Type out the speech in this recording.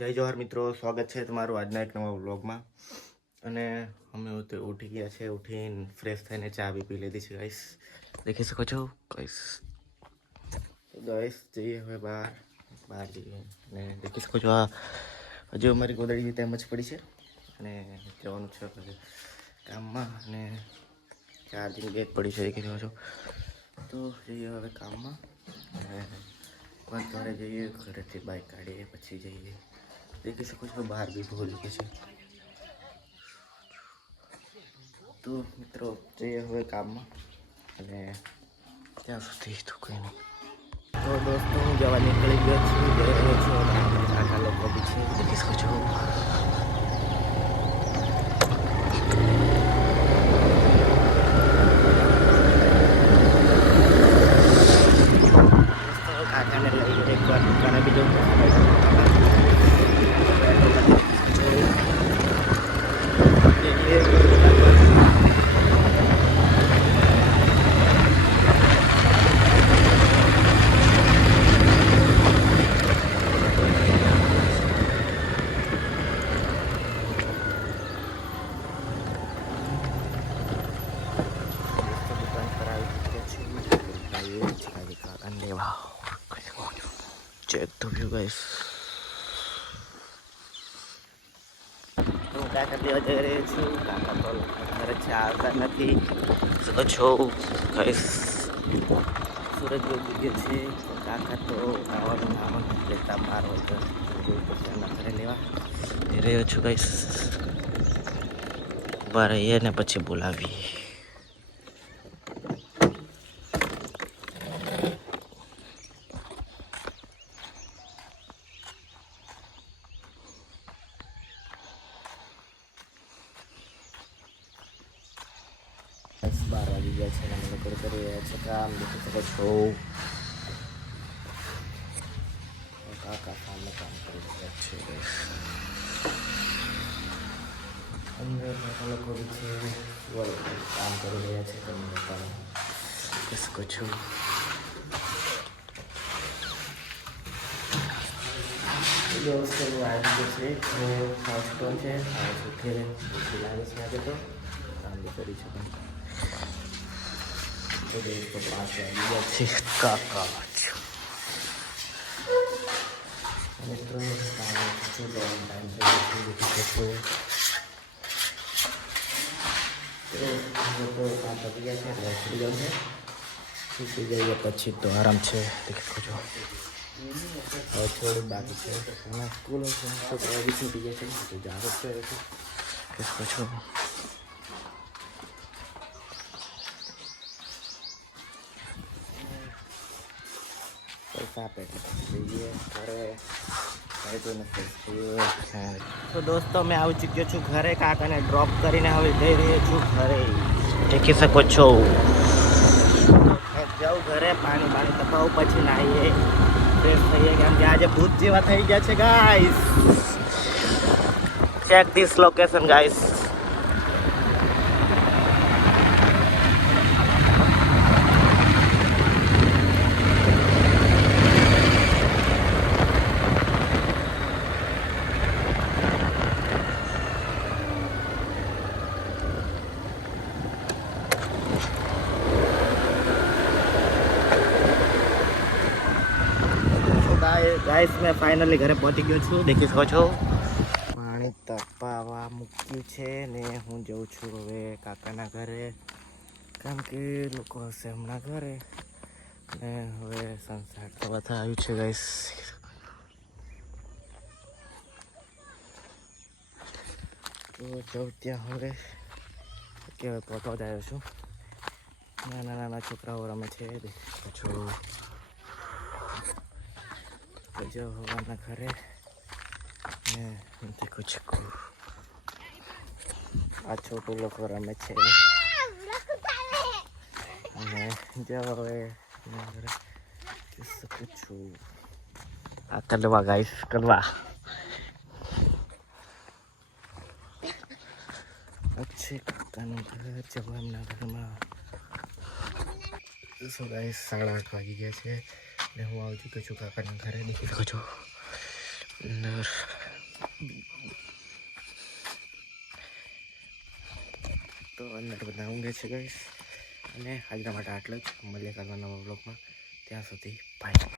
જય જોહાર મિત્રો, સ્વાગત છે તમારું આજના એક નવા વ્લોગમાં. અને અમે ઉઠી ગયા છે. ઉઠીને ફ્રેશ થઈને ચા બી પી લીધી છે ગાઈસ, દેખી શકો છો ગાઈસ. તો ગાઈસ જઈએ હવે બહાર જઈએ અને દેખી શકો છો આ હજુ અમારી ગોદડી તેમ જ પડી છે અને જવાનું છે હવે કામમાં. અને ચાર્જિંગ બેગ પડી છે દેખી શકો છો. તો જઈએ હવે કામમાં અને ઘરે જઈએ, ઘરેથી બાઇક કાઢીએ પછી જઈએ. દેખી શકો છો બહાર બી બહુ લોકો છે. તો મિત્રો જઈએ હવે કામમાં અને ત્યાં સુધી તો કંઈ નહીં. તો દોસ્તો હું જવા નીકળી ગયો છું, જઈ રહ્યો છું. કાકા લોકો બી છે દેખી શકો છો. કાકાને લઈને એકવાર દુકાને બી જવું check the view guys. હું કાકા દેવા જઈ રહ્યો છું. કાકા તો ઘરે છે, આવતા નથી. શકો છો ગાઈસ, સૂરજ ઉગી ગયો છે. કાકા તો નાવાનું લેતા બહાર હોય તો જોયું તો ત્યાંના ઘરે લેવા જઈ રહ્યો છું ગાઈસ. ઉભા રહીએ ને પછી બોલાવી. બાર વાગી ગયા છે અને અમે લોકો કરી રહ્યા છે કામ, દેખી શકો છો. કાકા સામે કામ કરી રહ્યા છે. અંદર લોકો બી છે, કામ કરી રહ્યા છે. તમે પણ દેખી શકો છો. દોસ્તો આવી ગયો છે, ફાસ્ટ ફોન છે, ઉઠીને લાગે છે. આજે તો કામ બી કરી છે. તો દોસ્તો પાંચ વાગી ગયા છે. કાકા મિત્રો ટાઈમ થઈ ગયો છે. તો પાંચ વાગી ગયા છે એટલે છૂટી જવું છે. છૂટી જઈએ પછી તો આરામ છે. દેખી શકો છો હવે થોડું બાકી છે. હમણાં સ્કૂલો છે, છોકરાઓ બી છૂટી ગયા છે તો જાવ જ કરે છે. દેખી શકો છો. પૈસા આપે જઈએ ઘરે. તો દોસ્તો મેં આવી ચૂક્યો છું ઘરે. કાકાને ડ્રોપ કરીને હવે જઈ રહ્યો છું ઘરે. દેખી શકો છો. જાઉં ઘરે, પાણી તપાવું, પછી નાહીએ, ફ્રેશ થઈએ. કેમ કે આજે ભૂત જેવા થઈ ગયા છે guys. Check this location guys. Guys મેં ફાઇનલી ઘરે પહોંચી ગયો છું. દેખી શકો છો પાણી તપાવવા મૂક્યું છે ને હું જઉં છું હવે કાકાના ઘરે. કારણ કે લોકો હશે હમણાં ઘરે ને હવે સનસેટ થવા આવ્યું છે ગાઈસ. તો જાઉં ત્યાં હવે કે પહોંચવા જ આવ્યો છું. નાના છોકરાઓ રમે છે દેખી શકો છો. જો હવાના ઘરે ને દેખો છો આ છોટું લોકો રમે છે. અને જો હવે શકું છું આ કલવા ગાઈસ, કલવા અચ્છે કાકાનું ઘર જવા એમના ઘરમાં. સો ગાઈસ 8:30 વાગી ગયા છે ને હું આવી ચૂક્યો છું કાકાના ઘરે. દેખી શકો છો અંદર તો અંદર બધા ઊંઘે છે ગાઈસ, અને આજના માટે આટલું જ. મળીએ કાલના નવા બ્લોગમાં. ત્યાં સુધી બાય.